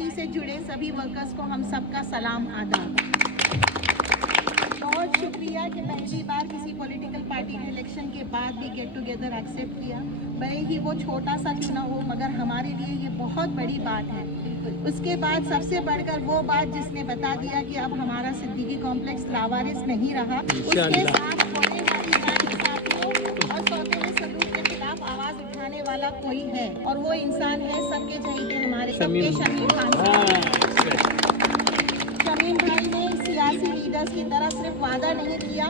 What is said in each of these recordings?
Party से जुड़े सभी वर्कर्स को हम सबका सलाम आदाब। बहुत शुक्रिया कि पहली बार किसी पॉलिटिकल पार्टी ने इलेक्शन के बाद भी गेट टुगेदर एक्सेप्ट किया। भले ही वो छोटा सा क्यों ना हो, मगर हमारे लिए ये बहुत बड़ी बात है। उसके बाद सबसे बढ़कर वो बात जिसने बता दिया कि अब हमारा सिद्दीकी कॉम्प्लेक्स लावारिस नहीं रहा। उसके साथ होने वाली नाइंसाफियों और सौतेले सलूक के खिलाफ आवाज उठाने वाला कोई है, और वो इंसान है सबके चहेते हमारे सबके शमीम खान साहब। शमीम भाई ने सियासी लीडर्स की तरह सिर्फ वादा नहीं किया,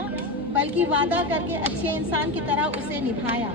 बल्कि वादा करके अच्छे इंसान की तरह उसे निभाया।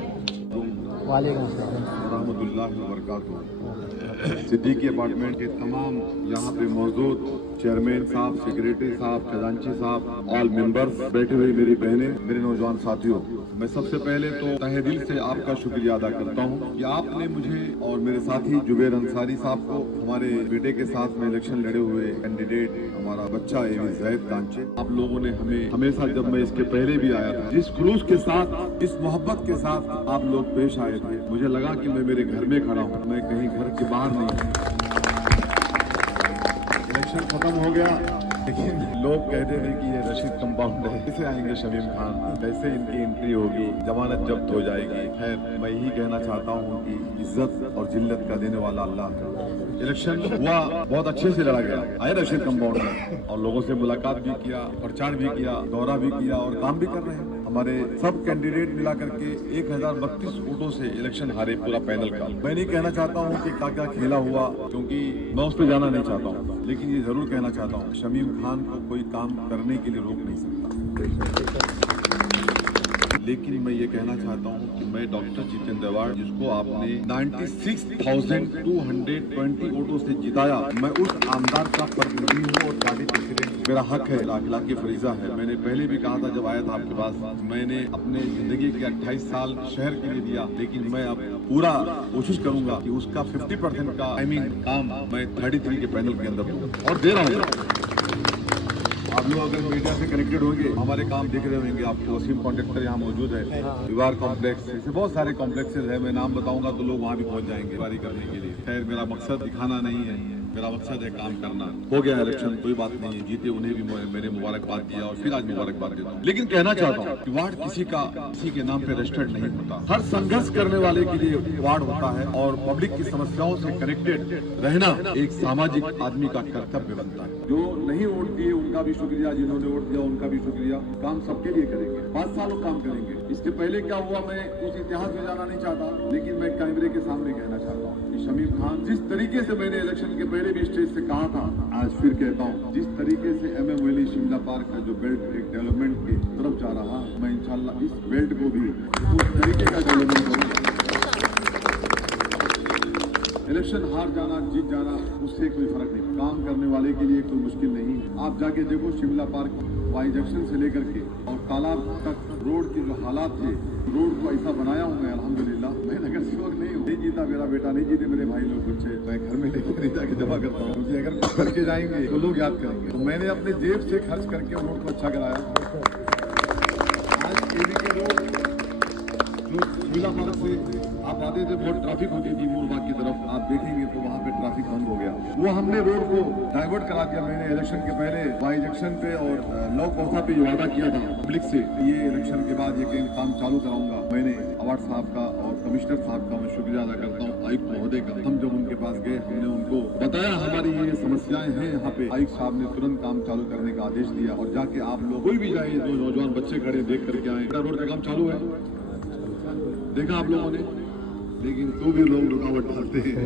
सिद्दीकी अपार्टमेंट के तमाम यहाँ पे मौजूद चेयरमैन साहब, सेक्रेटरी साहब, खजांची साहब, ऑल मेंबर्स, बैठे हुए मेरी बहनें, मेरे नौजवान साथियों, मैं सबसे पहले तो तहे दिल से आपका शुक्रिया अदा करता हूँ कि आपने मुझे और मेरे साथी जुबैर अंसारी साहब को, हमारे बेटे के साथ में इलेक्शन लड़े हुए कैंडिडेट हमारा बच्चा जैद कांचे, आप लोगों ने हमें हमेशा, जब मैं इसके पहले भी आया था, जिस खुलूस के साथ, जिस मोहब्बत के साथ आप लोग पेश आए थे, मुझे लगा कि मैं मेरे घर में खड़ा हूँ, मैं कहीं घर के बाहर नहीं। इलेक्शन खत्म हो गया, लेकिन लोग कहते थे कि ये रशीद कंपाउंड है, कैसे आएंगे शमीम खान, कैसे इनकी एंट्री होगी, जमानत जब्त हो जाएगी। खैर, मैं यही कहना चाहता हूँ कि इज्जत और जिल्लत का देने वाला अल्लाह है। इलेक्शन हुआ, बहुत अच्छे से लड़ा गया, आए रशीद कंपाउंड में, और लोगों से मुलाकात भी किया, प्रचार भी किया, दौरा भी किया, और काम भी कर रहे हैं। हमारे सब कैंडिडेट मिला करके 1032 वोटों से इलेक्शन हारे पूरा पैनल का। मैं नहीं कहना चाहता हूँ कि क्या क्या खेला हुआ, क्योंकि मैं उस पर जाना नहीं चाहता हूँ, लेकिन ये जरूर कहना चाहता हूँ, शमीम खान को कोई काम करने के लिए रोक नहीं सकता। लेकिन मैं ये कहना चाहता हूँ कि मैं डॉक्टर जितेंद्र अवार्ड, जिसको आपने 96,220 वोटों से जिताया, मैं उस आमदार का प्रतिनिधि हूँ और पार्टी प्रेसिडेंट, मेरा हक है, अखलाकी फरीजा है। मैंने पहले भी कहा था जब आया था आपके पास, मैंने अपने जिंदगी के 28 साल शहर के लिए दिया, लेकिन मैं अब पूरा कोशिश करूंगा कि उसका 50% का काम मैं 33 के पैनल के अंदर दूँ, और दे रहा हूँ। आप लोग अगर मीडिया से कनेक्टेड होंगे, हमारे काम देख रहे होंगे, आपको वसीम कॉन्ट्रैक्टर यहाँ मौजूद है, विवार कॉम्प्लेक्स, ऐसे बहुत सारे कॉम्प्लेक्सेस है, मैं नाम बताऊंगा तो लोग वहाँ भी पहुँच जाएंगे वारी करने के लिए। खैर, मेरा मकसद दिखाना नहीं है, मेरा मकसद है काम करना। हो गया इलेक्शन, कोई बात नहीं है, जीते उन्हें भी मैंने मुबारकबाद दिया और फिर आज मुबारकबाद देता हूँ। लेकिन कहना चाहता हूँ कि वार्ड किसी के नाम पे रजिस्टर्ड नहीं होता। हर संघर्ष करने वाले के लिए वार्ड होता है, और पब्लिक की समस्याओं से कनेक्टेड रहना एक सामाजिक आदमी का कर्तव्य बनता है। जो नहीं वोट दिए उनका भी शुक्रिया, जिन्होंने वोट दिया उनका भी शुक्रिया। काम सबके लिए करेंगे, 5 सालों काम करेंगे। इसके पहले क्या हुआ, मैं उस इतिहास में जाना नहीं चाहता, लेकिन मैं कैमरे के सामने कहना चाहता हूँ कि शमीम खान, जिस तरीके से मैंने इलेक्शन के पहले भी स्टेज से कहा था, आज फिर कहता हूँ, जिस तरीके से MM वैली शिमला पार्क का जो बेल्ट एक डेवलपमेंट की तरफ जा रहा, मैं इंशाल्लाह इस बेल्ट को भी उस तरीके का डेवलपमेंट करूँगा। इलेक्शन हार जाना, जीत जाना, उससे कोई फर्क नहीं, काम करने वाले के लिए कोई मुश्किल नहीं। आप जाके देखो शिमला पार्क वाई जंक्शन से लेकर के और तालाब तक रोड के जो हालात थे, रोड को ऐसा बनाया हूँ मैं, अल्हम्दुलिल्लाह। मैं नगर सेवक नहीं हूँ, नहीं जीता मेरा बेटा, नहीं जीते मेरे भाई लोग बच्चे, मैं घर में लेकर नहीं जाके जमा करता हूँ, क्योंकि अगर कुछ करके जाएंगे तो लोग याद करेंगे। तो मैंने अपने जेब से खर्च करके रोड को अच्छा कराया। आज एवी के रोड जो शिमला पार्क से आप आते थे, बहुत ट्रैफिक होती थी मूरबाग की तरफ, आप देखेंगे तो वहाँ पे ट्रैफिक बंद हो गया, वो हमने रोड को डाइवर्ट करा दिया। मैंने इलेक्शन के पहले वाई जंक्शन पे और लॉ कौसा पे वादा किया था पब्लिक से, ये इलेक्शन के बाद ये काम चालू कराऊंगा। मैंने अवार्ड साहब का और कमिश्नर साहब का मैं शुक्रिया अदा करता हूँ, आयुक्त महोदय का। हम जब उनके पास गए, हमने उनको बताया हमारी ये समस्याएं हैं यहाँ पे, आयुक्त साहब ने तुरंत काम चालू करने का आदेश दिया, और जाके आप लोग कोई भी जाए, दो नौजवान बच्चे खड़े देख करके आए, रोड का काम चालू है, देखा आप लोगों ने। लेकिन तो भी लोग रुकावट डालते हैं,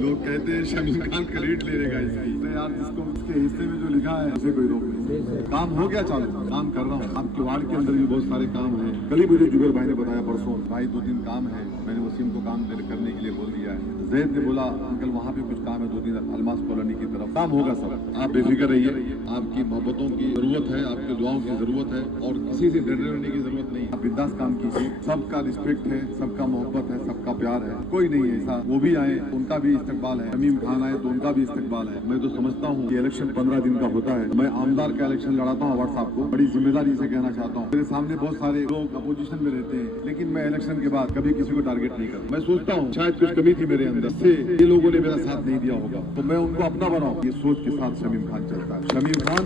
लोग कहते हैं शमीम खान क्रेडिट ले लेगा इसकी। तो यार, जिसको उसके हिस्से में जो लिखा है उसे कोई रोक नहीं। काम हो गया चालू, काम कर रहा हूँ। आपके वार्ड के अंदर भी बहुत सारे काम हैं। कल ही मुझे जुबैर भाई ने बताया, परसों भाई 2-3 काम है, मैंने वसीम को काम करने के लिए बोल दिया है। जैद ने बोला अंकल वहाँ पे कुछ काम है, 2-3 अलमास कॉलोनी की तरफ, काम होगा सब, आप बेफिक्र रहिए। आपकी मोहब्बतों की जरूरत है, आपके दुआओं की जरूरत है, और किसी से डरने रहने की जरूरत नहीं। आप बिंदास काम कीजिए, सबका रिस्पेक्ट है, सबका मोहब्बत है, सबका प्यार है, कोई नहीं है ऐसा। वो भी आए, उनका भी इस्तकबाल है, शमीम खान आए तो उनका भी इस्तकबाल है। मैं तो समझता हूँ कि इलेक्शन 15 दिन का होता है। मैं आमदार का इलेक्शन लड़ाता हूँ, अवार्ड साहब को बड़ी जिम्मेदारी से कहना चाहता हूँ। मेरे सामने बहुत सारे लोग अपोजिशन में रहते हैं, लेकिन मैं इलेक्शन के बाद कभी किसी को टारगेट नहीं करता। मैं सोचता हूँ शायद कुछ कमी थी मेरे अंदर, अंदर से ये लोगों ने मेरा साथ नहीं दिया होगा तो मैं उनको अपना बनाऊं, ये सोच के साथ शमीम खान चलता है। शमीम खान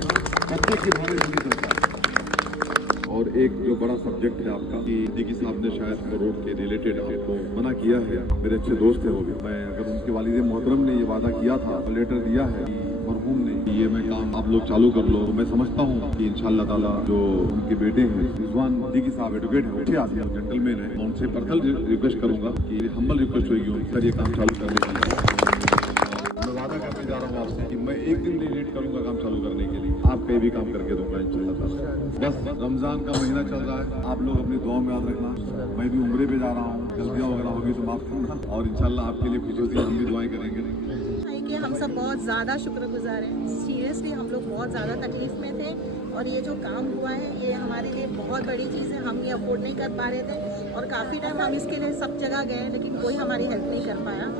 बच्चे की भावना नहीं चलता है। और एक जो बड़ा सब्जेक्ट है आपका कि सिद्दीकी साहब ने शायद रोड के रिलेटेड आपको मना किया है, मेरे अच्छे दोस्त है वो भी। मैं अगर उनके वालिद मोहतरम ने ये वादा किया था, लेटर दिया है कि मरहूम ने कि ये मैं काम आप लोग चालू कर लो, तो मैं समझता हूँ कि इंशाअल्लाह ताला जो उनके बेटे हैं रिजवान सिद्दीकी साहब एडवोकेट है, अच्छे आदमी है, जेंटलमैन है, मैं उनसे पर्सनल रिक्वेस्ट करूंगा कि हम्बल रिक्वेस्ट होगी उनसे ये काम चालू करने के लिए। मैं वादा करने जा रहा हूँ आपसे कि मैं एक दिन नहीं लेट करूंगा काम चालू करने के लिए, आप कहीं भी काम करके दूंगा इंशाअल्लाह ताला। बस रमजान का महीना चल रहा है, आप लोग अपनी दुआ में याद रखना। मैं भी उम्रे पे जा रहा हूँ, गलतियाँ वगैरह होगी तो माफ करना, और इंशाअल्लाह आपके लिए खुशी हम भी दुआएं करेंगे। कि हम सब बहुत ज़्यादा शुक्रगुजार हैं। सीरियसली हम लोग बहुत ज़्यादा तकलीफ़ में थे और ये जो काम हुआ है ये हमारे लिए बहुत बड़ी चीज़ है। हम ये अफोर्ड नहीं कर पा रहे थे और काफ़ी टाइम हम इसके लिए सब जगह गए लेकिन कोई हमारी हेल्प नहीं कर पाया।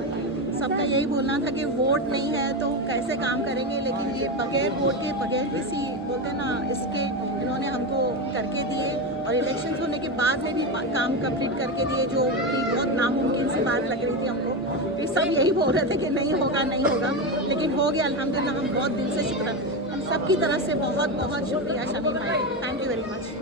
सबका यही बोलना था कि वोट नहीं है तो कैसे काम करेंगे, लेकिन ये बगैर वोट के बगैर किसी बोलते हैं ना इसके इन्होंने हमको करके दिए और इलेक्शंस होने के बाद में भी काम कंप्लीट करके दिए, जो कि बहुत नामुमकिन सी बात लग रही थी हमको। ये सब यही बोल रहे थे कि नहीं होगा नहीं होगा, लेकिन हो गया अल्हम्दुलिल्लाह। हम बहुत दिल से शुक्र, हम सब की तरफ से बहुत बहुत शुक्रिया शमीम भाई, थैंक यू वेरी मच।